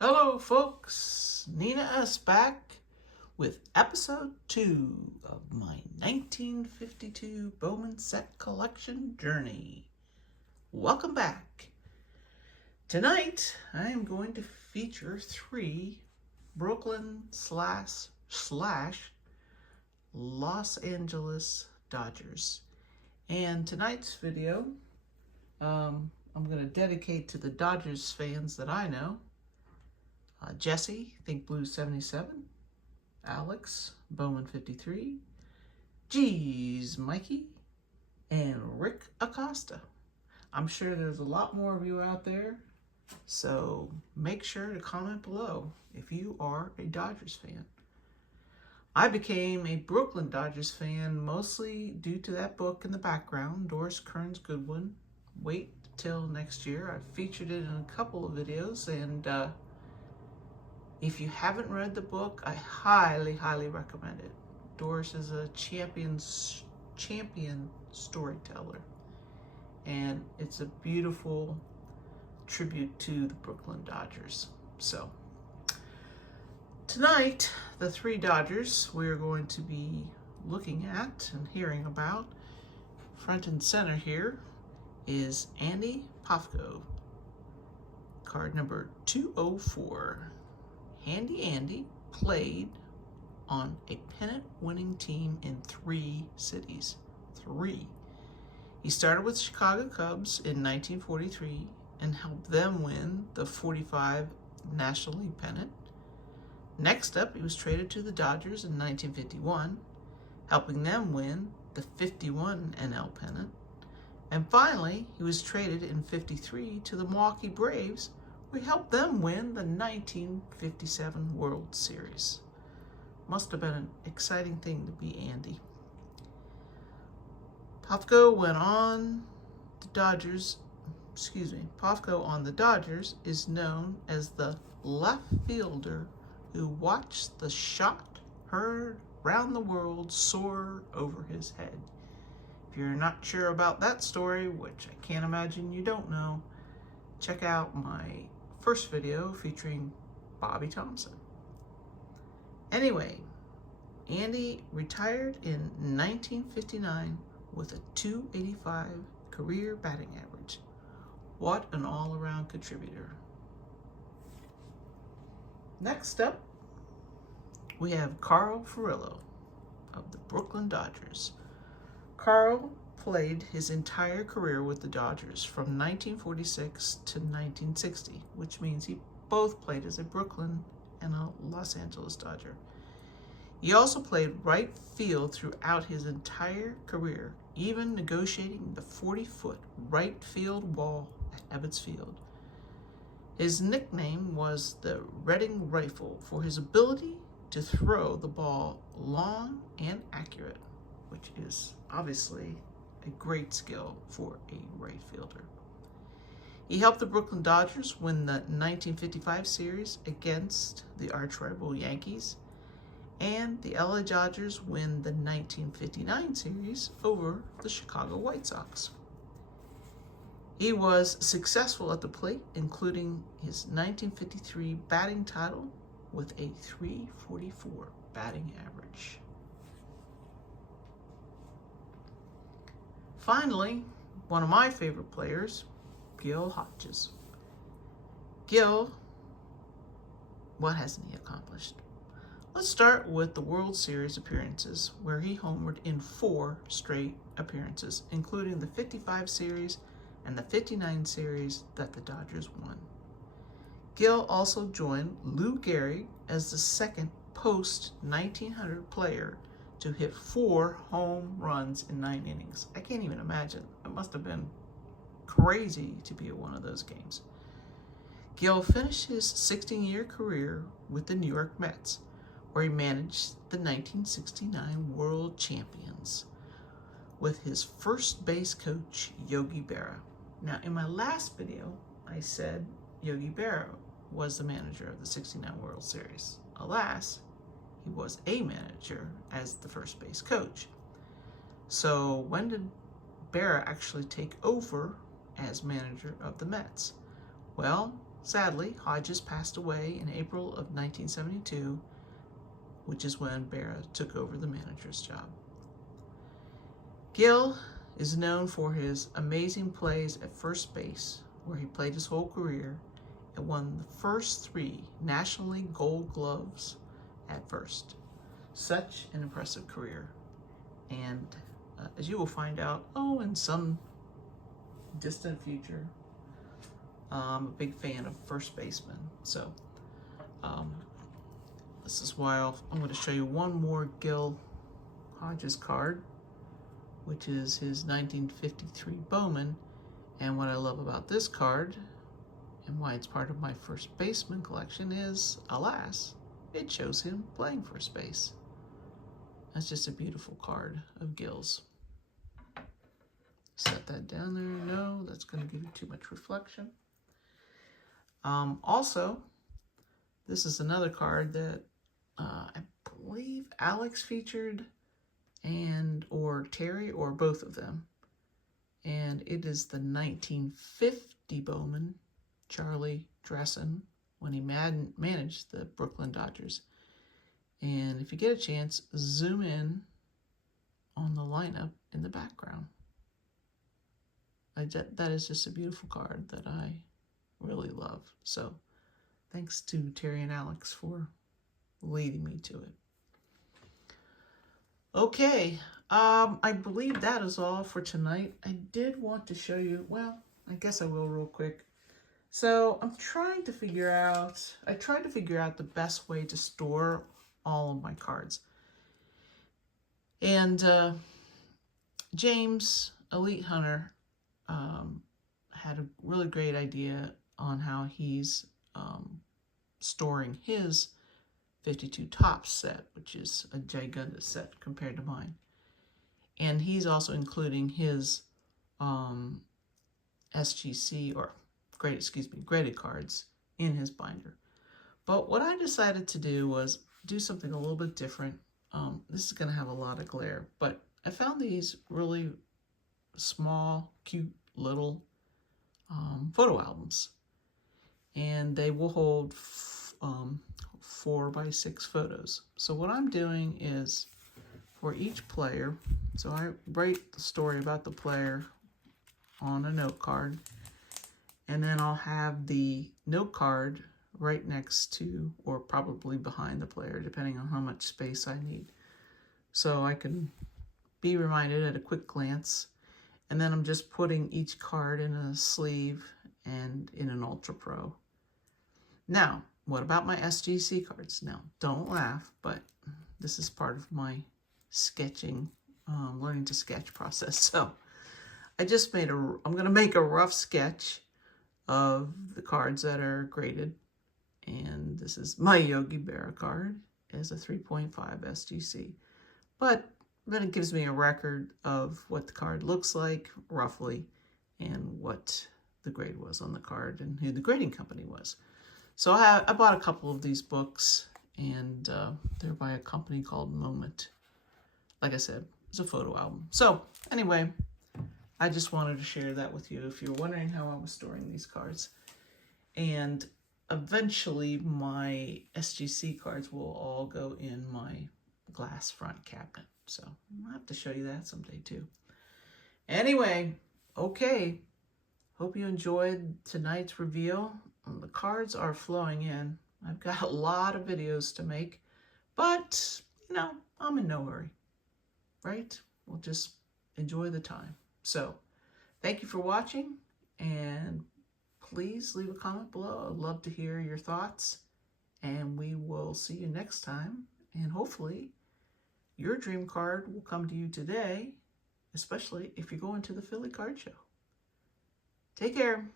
Hello, folks. Nina S. back with episode 2 of my 1952 Bowman set collection journey. Welcome back. Tonight, I am going to feature 3 Brooklyn slash Los Angeles Dodgers. And tonight's video, I'm going to dedicate to the Dodgers fans that I know. Jesse, Think Blue 77, Alex, Bowman 53, Geez, Mikey, and Rick Acosta. I'm sure there's a lot more of you out there, so make sure to comment below if you are a Dodgers fan. I became a Brooklyn Dodgers fan mostly due to that book in the background, Doris Kearns Goodwin. Wait till next year. I've featured it in a couple of videos, and if you haven't read the book, I highly recommend it. Doris is a champion storyteller, and it's a beautiful tribute to the Brooklyn Dodgers. So tonight, the 3 Dodgers we're going to be looking at and hearing about. Front and center here is Andy Pafko, card number 204. Andy played on a pennant-winning team in 3 cities. 3. He started with Chicago Cubs in 1943 and helped them win the 45 National League pennant. Next up, he was traded to the Dodgers in 1951, helping them win the 51 NL pennant. And finally, he was traded in 53 to the Milwaukee Braves, who helped them win the 1957 World Series. Must have been an exciting thing to be Andy. Pafko on the Dodgers is known as the left fielder who watched the shot heard round the world soar over his head. If you're not sure about that story, which I can't imagine you don't know, check out my first video featuring Bobby Thompson. Anyway, Andy retired in 1959 with a .285 career batting average. What an all-around contributor. Next up, we have Carl Furillo of the Brooklyn Dodgers. Carl played his entire career with the Dodgers from 1946 to 1960, which means he both played as a Brooklyn and a Los Angeles Dodger. He also played right field throughout his entire career, even negotiating the 40-foot right field wall at Ebbets Field. His nickname was the Reading Rifle for his ability to throw the ball long and accurate, which is obviously a great skill for a right fielder. He helped the Brooklyn Dodgers win the 1955 series against the arch-rival Yankees, and the LA Dodgers win the 1959 series over the Chicago White Sox. He was successful at the plate, including his 1953 batting title with a .344 batting average. Finally, one of my favorite players, Gil Hodges. Gil, what hasn't he accomplished? Let's start with the World Series appearances, where he homered in 4 straight appearances, including the 55 series and the 59 series that the Dodgers won. Gil also joined Lou Gehrig as the second post-1900 player to hit 4 home runs in 9 innings. I can't even imagine. It must have been crazy to be at one of those games. Gil finished his 16-year career with the New York Mets, where he managed the 1969 World Champions with his first base coach, Yogi Berra. Now, in my last video, I said Yogi Berra was the manager of the 69 World Series. Alas, he was a manager as the first base coach. So when did Berra actually take over as manager of the Mets? Well, Sadly, Hodges passed away in April of 1972, which is when Berra took over the manager's job. Gil is known for his amazing plays at first base, where he played his whole career and won the first 3 National League Gold Gloves at first. Such an impressive career. And as you will find out, in some distant future, I'm a big fan of first baseman. So this is why I'm going to show you one more Gil Hodges card, which is his 1953 Bowman. And what I love about this card and why it's part of my first baseman collection is, alas, it shows him playing first base. That's just a beautiful card of Gil's. Set that down there. No, that's going to give you too much reflection. Also, this is another card that I believe Alex featured, or Terry, or both of them. And it is the 1950 Bowman, Charlie Dressen, when he managed the Brooklyn Dodgers. And if you get a chance, zoom in on the lineup in the background. That is just a beautiful card that I really love. So thanks to Terry and Alex for leading me to it. Okay, I believe that is all for tonight. I did want to show you, well, I guess I will real quick. So I tried to figure out the best way to store all of my cards. And James, Elite Hunter, had a really great idea on how he's storing his 52 Topps set, which is a gigundous set compared to mine. And he's also including his SGC, or graded cards in his binder. But what I decided to do was do something a little bit different. This is going to have a lot of glare, but I found these really small, cute little photo albums, and they will hold 4x6 photos. So what I'm doing is, for each player, so I write the story about the player on a note card, and then I'll have the note card right next to, or probably behind the player, depending on how much space I need. So I can be reminded at a quick glance. And then I'm just putting each card in a sleeve and in an Ultra Pro. Now, what about my SGC cards? Now, don't laugh, but this is part of my sketching, learning to sketch process. So I'm going to make a rough sketch of the cards that are graded. And this is my Yogi Berra card as a 3.5 SGC. But then it gives me a record of what the card looks like, roughly, and what the grade was on the card and who the grading company was. So I bought a couple of these books, and they're by a company called Moment. Like I said, it's a photo album. So anyway, I just wanted to share that with you if you're wondering how I was storing these cards. And eventually my SGC cards will all go in my glass front cabinet. So I'll have to show you that someday too. Anyway, okay. Hope you enjoyed tonight's reveal. The cards are flowing in. I've got a lot of videos to make, but I'm in no hurry, right? We'll just enjoy the time. So thank you for watching, and please leave a comment below. I'd love to hear your thoughts, and we will see you next time. And hopefully your dream card will come to you today, especially if you're going to the Philly Card Show. Take care.